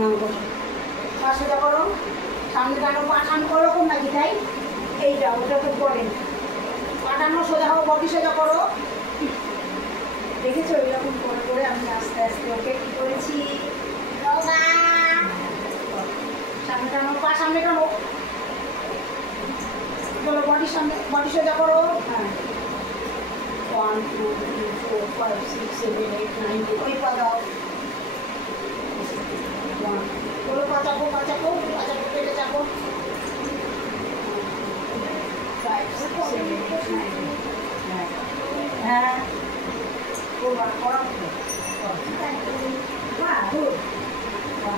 নাম করো, পা সোজা করো, সামনে টানো, পা টানো ওরকম নাকি তাই? এইটা ওটা তো করেন, পা টানো, সোজা হও, বডি সোজা করো। দেখেছো এরকম করে করে আমি আস্তে আস্তে ওকে কি করেছি, সামনে টানো, পা সামনে টানো, চলো বডির সামনে, বডি সোজা করো। হ্যাঁ 1 2 3 4 5 6 7 8 9 10, ওই পা দাও, বলো পা চাপো, পা চাপো, পা চাপো, পেটে চাপো, 5 6 7 8 9 10। হ্যাঁ করবা, করো, হ্যাঁ গুড, 1 2 3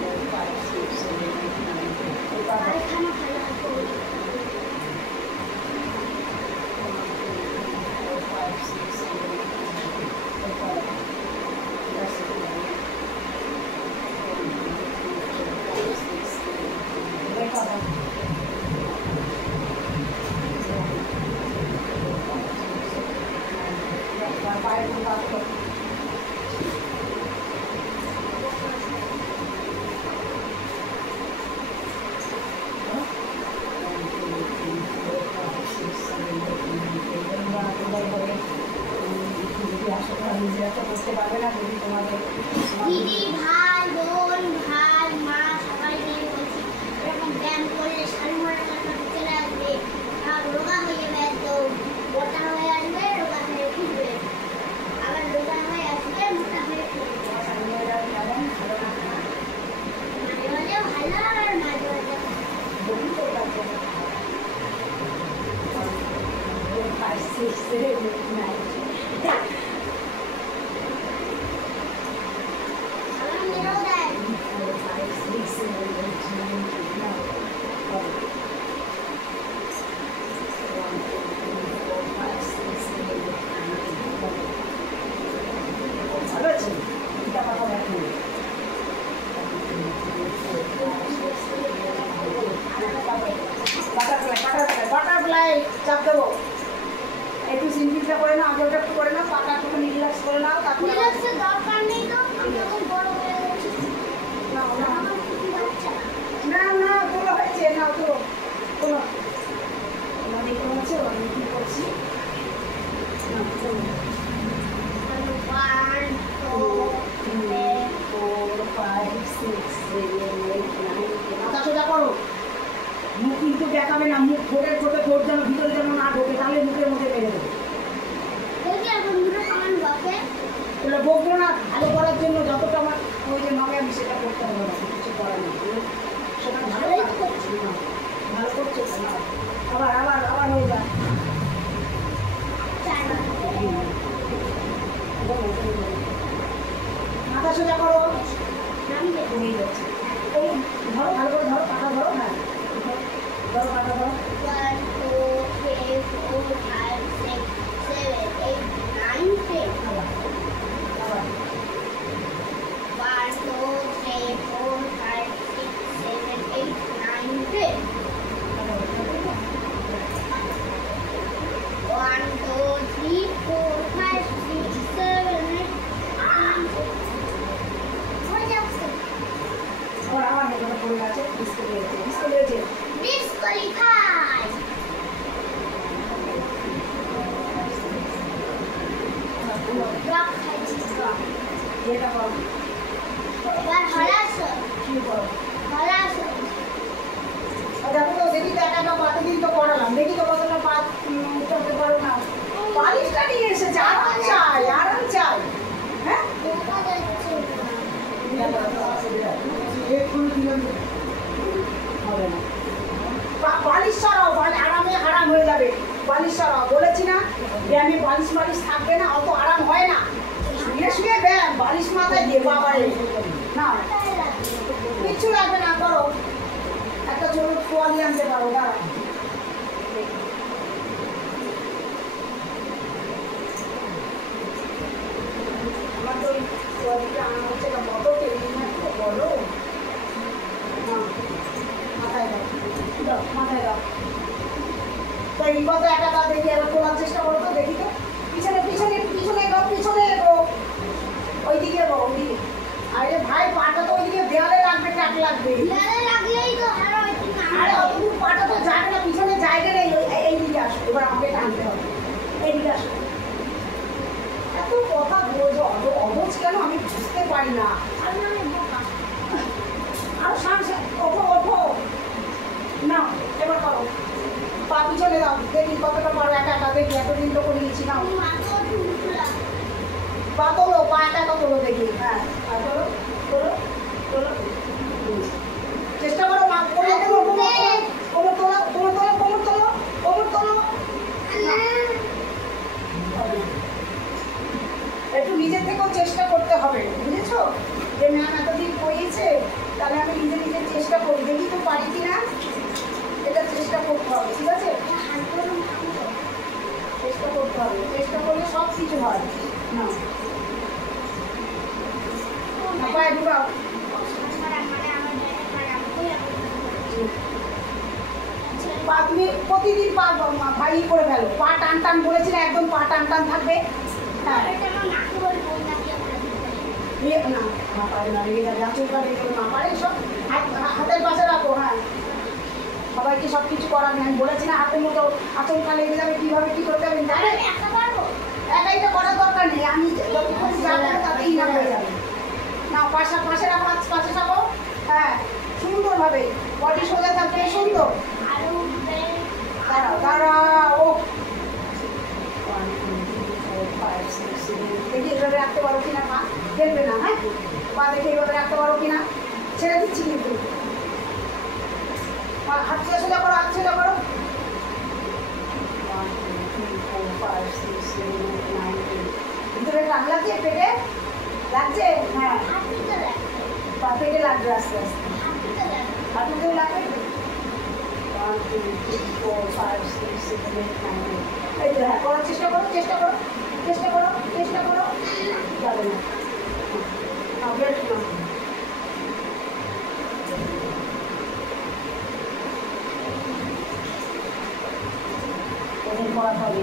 4 5 6 7 8 9 10, ওই পা দাও। দিদি ভাই বোন ভাই মা সবাই নিয়ে বলছি এরকম ব্যায়াম করলে শাড়ি মারা চলে আসবে, আর রোগা হয়ে যাবে, একদম মোটা হয়ে আসবে, রোগা হয়ে ফুটবে, আবার রোগা হয়ে আসবে, মোটা হয়ে ফুটবে। মাঝে মাঝে ভালো আর মাঝে মাঝে ভালো আছে, এটা কথা দেখো, বাটারফ্লাই চাপ দেবো, একটু সিম্পলটা করে নাও, আগে ওটা একটু করে নাও, পাটা একটু রিল্যাক্স করে নাও, তারপরে রিল্যাক্সের দরকার নেই তো, আমি যখন বড় হয়ে গেছি নাও নাও, আমার কিছু হচ্ছে না। না না তোলো হয়েছে, নাও তোলো তোলো, আমাদের কোনো আছে আমি কি করছি, না তোলো, 1 2 3 4 5 6 7 8 9 10, মাথা সোজা করো, মুখ কিন্তু দেখাবে না, মুখ ঠোঁটের ঠোঁটে ঠোঁট যেন ভিতরে যেন না ঢোকে, তাহলে মুখের মধ্যে মেরে দেবে। দেখি এখন দুটো সমান বাপে ওগুলো বকবো না, ভালো করার জন্য যতটা আমার ওই যে নবে আমি সেটা করতে হবে না, কিছু করার নেই, সেটা ভালোই করছি না, ভালো করছে তো না, আবার আবার আবার হয়ে যায়, মাথা সোজা করো, হয়ে যাচ্ছে, এই ধরো ভালো করে ধরো, পাটা ধরো, হ্যাঁ ধরো পাটা ধরো, 1 2 3 4 5 6 7 8 9 10 আবার আবার 1 2 3 4 5 6 7 8 9 10 1 2 3 4 5 6 7 8 9 হয়ে যাচ্ছে আবার আবার হেঁটে পড়ে গেছে, ডিসকে লেগেছে, ডিসকে লেগেছে, ডিসকোয়ালিফাই ড্রপ খাইছি ড্রপ যেটা করো, এবার হলাছো শুরু করো। হলাছো দেখো তো, দেখি তো একটা কতদিন তো করালাম, দেখি তো কতটা পা উঠাতে পারো না, বালিশটা নিয়ে এসেছে, আরাম চাই, আরাম চাই, হ্যাঁ দেখা যাচ্ছে হবে না, বালিশ সরাও, আরামে আরাম হয়ে যাবে, বালিশ সরাও, বলেছি না ব্যায়ামে বালিশ মালিশ থাকবে না, অত আরাম হয় না, শুয়ে শুয়ে ব্যায়াম, বালিশ মাথায় দিয়ে বাবারে না, কিচ্ছু লাগবে না, করো, একটা ছোট তোয়ালি আনতে পারো, দাঁড়াও, আমার তো ওই তোয়ালিটা আনা হচ্ছে না, কত টেবিল না বলো, মাথায় দাও, দাও মাথায় দাও, তো এই কথা একটা দাও দেখি, এবার তোলার চেষ্টা করো তো দেখি তো, পিছনে পিছনে পিছনে এগো, পিছনে এগো, ওইদিকে এগো, ওইদিকে, আরে ভাই পাটা তো ওইদিকে পারি না। সালমানের বোকা। আর সামনে ওঠো ওঠো না, এবার করো। পা পিছনে দাও, দেখি কতটা পারো একা একা, দেখি এতদিন তো করিয়েছি না। তুমি মাথা ঢুকলা। পা তোলো, পা একা একা তোলো দেখি। হ্যাঁ আর তোলো তোলো তোলো। চেষ্টা করো মা, কোমর কোমর কোমর তোলো, কোমর তোলো, কোমর তোলো, কোমর তোলো। একটু নিজের থেকেও চেষ্টা করতে হবে, বুঝেছো? যে ম্যাম এতদিন করিয়েছে, তাহলে আমি নিজে নিজে চেষ্টা করি, দেখি তো পারি কিনা, এটা চেষ্টা করতে হবে, ঠিক আছে? চেষ্টা করতে হবে, চেষ্টা করলে সব কিছু হয়। না পায়ে ঢুকাও। পা তুমি প্রতিদিন পা ভাই করে ফেলো, পা টান টান বলেছি না, একদম পা টান টান থাকবে। হ্যাঁ না না পারে না, লেগে যাবে, আঁচলটা লেগে গেলে না পারে, সব হাতের পাশে রাখো। হ্যাঁ সবাইকে সব কিছু করার আমি বলেছি না, হাতের মতো আঁচলটা লেগে যাবে, কীভাবে কী করতে হবে জানেন? একাই তো করার দরকার নেই, আমি যতক্ষণ যাবো তাতেই না হয়ে যাবে। না পাশে পাশে রাখো, হাত পাশে রাখো। হ্যাঁ সুন্দরভাবে বডি সোজা থাকবে, সুন্দর। দাঁড়াও দাঁড়াও, দেখি এভাবে রাখতে পারো কিনা, পা ফেলবে না। হ্যাঁ পা দেখে এভাবে রাখতে পারো কিনা, ছেড়ে দিচ্ছি কিন্তু। হাত দিয়ে সোজা করো, হাত সোজা করো। 1 2 3 4 5 6 7 8 9 10। ভিতরে টান লাগছে, পেটে লাগছে? হ্যাঁ পা পেটে লাগবে আস্তে আস্তে, হাঁটুতেও লাগবে। 1 2 3 4 5 6 7 8 9 10। এই তো হ্যাঁ, করার চেষ্টা করো, চেষ্টা করো, চেষ্টা করো, চেষ্টা করো। যাবে না, বেল্ট না। ওদের করা হবে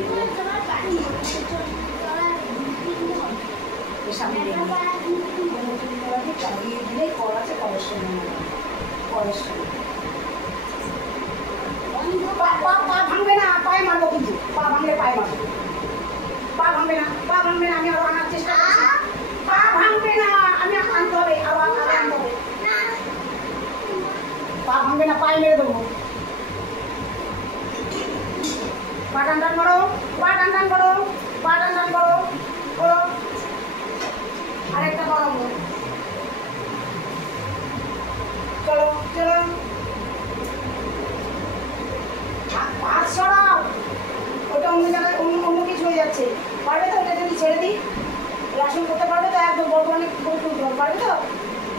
সামনে চালিয়ে দিলেই করাচ্ছে, করার সময় করার সময় পা ভাঙবে না, পায়ে মারবো কিন্তু, পা ভাঙলে পায়ে মারবো। পা ভাঙবে না, পা ভাঙবে না, আমি আরো আনার চেষ্টা করছি। পা ভাঙবে না, আমি আনতে হবে, আরো আগে আনতে হবে। পা ভাঙবে না, পায়ে মেরে দেবো। পা টান টান করো, পা টান টান করো, পা টান টান করো, করো। আরেকটা করো, চলো চলো। হাত সরাও, ওটা অন্য জায়গায় অন্য কিছু হয়ে যাচ্ছে। পারবে তো? ওটা যদি ছেড়ে দিই, রাসন করতে পারবে তো? একদম বর্তমানে করে তুলতে পারবে তো?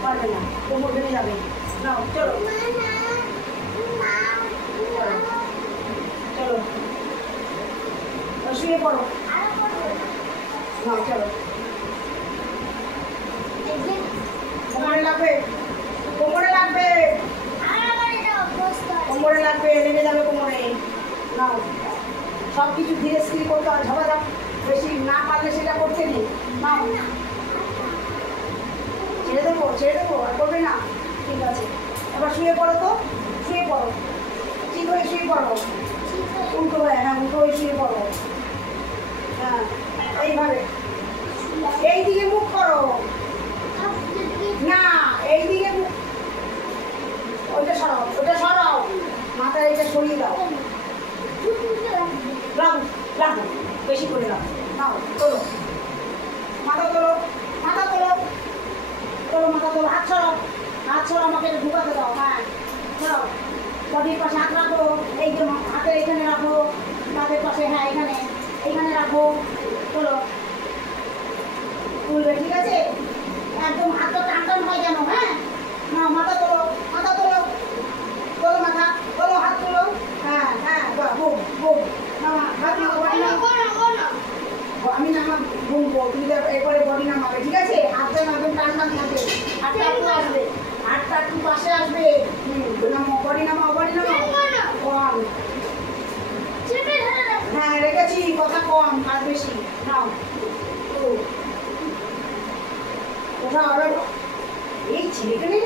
পারবে না, কোমর ভেঙে যাবে। নাও চলো চলো, শুয়ে পড়ো। নাও চলো, কোমরে লাগবে, কোমরে লাগবে, কোমরে লাগবে, লেগে যাবে কোমরে। নাও সব কিছু ধীরে স্থির করতে হয়, ঝপাঝপ বেশি না পারলে সেটা করতে নেই। নাও ছেড়ে দেবো, ছেড়ে দেবো, আর করবে না? ঠিক আছে, এবার শুয়ে পড়ো তো, শুয়ে পড়ো, ঠিক হয়ে শুয়ে পড়ো, উল্টো হয়ে। হ্যাঁ উল্টো হয়ে শুয়ে পড়ো। হ্যাঁ এইভাবে, এই দিকে মুখ করো না, এই দিকে মুখ, ওইটা সরাও, ওটা সরাও, মাথায় এটা সরিয়ে দাও। রাখো রাখো, বেশি করে রাখো। নাও তোলো, মাথা তোলো, মাথা তোলো, তোলো মাথা তোলো, হাত সরাও, হাত সরাও, আমাকে ঢুকাতে দাও। হ্যাঁ সরাও, বডির পাশে হাত রাখো, এই যে হাতের এখানে রাখো, হাতের পাশে, হ্যাঁ এখানে, এইখানে রাখো। তোলো, তুলবে, ঠিক আছে? একদম হাতটা টান টান হয় যেন। হ্যাঁ না, মাথা তোলো, মাথা তোলো, তোলো মাথা, তোলো হাত তোলো। হ্যাঁ হ্যাঁ, বুম বুম, নামা হাত নামা, বডি নামা। আমি নামা বুম বো, তুমি এরপরে বডি নামাবে, ঠিক আছে? হাতটা একদম টান টান থাকবে, হাতটা একটু আসবে, হাতটা একটু পাশে আসবে। নামো, বডি নামাও, বডি নামাও। কম, হ্যাঁ রেখেছি, কথা কম, কাজ বেশি। নাও ওঠা, আরো এই ছেলেকে নেই,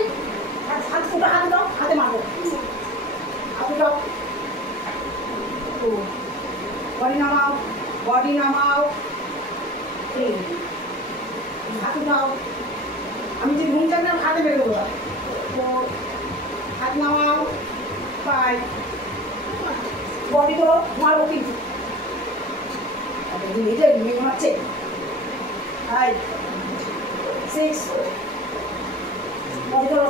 হাত হাত ফুটা, হাত দাও, হাতে মারো, হাত দাও। বডি নামাও, বডি নামাও, হাত দাও, আমি যে ঘুম চান না হাতে বের করবো ফোর হাত নামাও ফাইভ বডি করো মারবো কিন্তু নিজে ঘুমিয়ে ঘুমাচ্ছে ফাইভ সিক্স বডি করো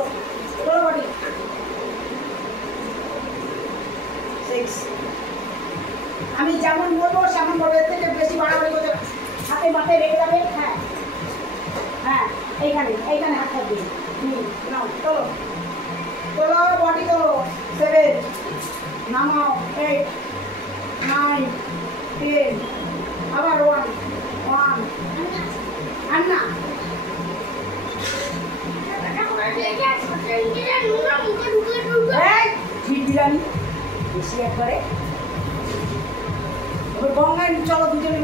করো বডি সিক্স আমি যেমন বলবো সেমন বলবো এর থেকে বেশি বাড়াবাড়ি করতে হাতে মাথায় রেখে যাবে হ্যাঁ হ্যাঁ এইখানে এইখানে হাত থাকবে নাও চলো চলো বডি করো সেভেন নামাও এইট নাইন টেন আবার ওয়ান ওয়ান আন্না ঠিক বিরিয়ানি বেশি একবারে এবার গঙ্গায় চলো দুজনে